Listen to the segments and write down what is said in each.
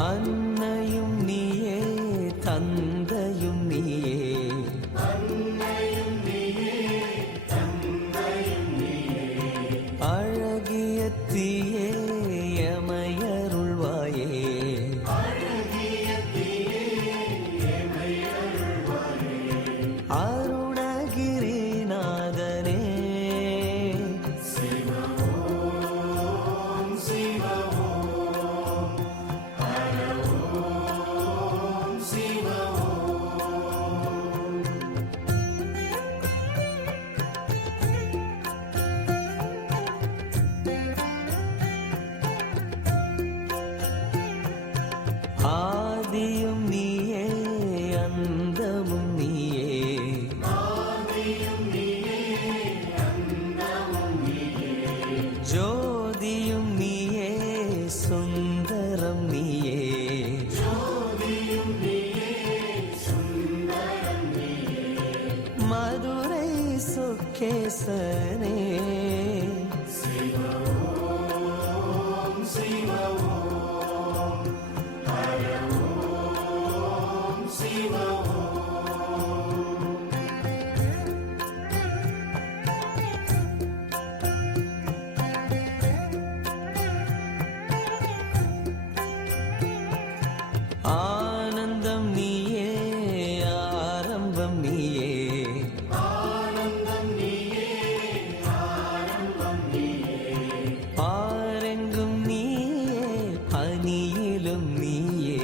அன்னையும் நீயே தந்தையும் நீயே அழகிய தீயே எமையருள்வாயே அருணகிரிநாதனே ஆதியும் நீயே அந்தமும் நீயே ஜோதியும் நீயே சுந்தரம் நீயே மதுரை சொக்கேசனே ஆனந்தம் நீயே ஆரம்பம் நீயே ஆரெங்கும் நீயே பனியிலும் நீயே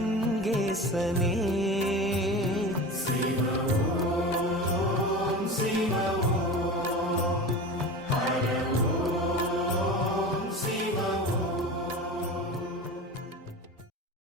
ராமலிங்கேசனே சிவ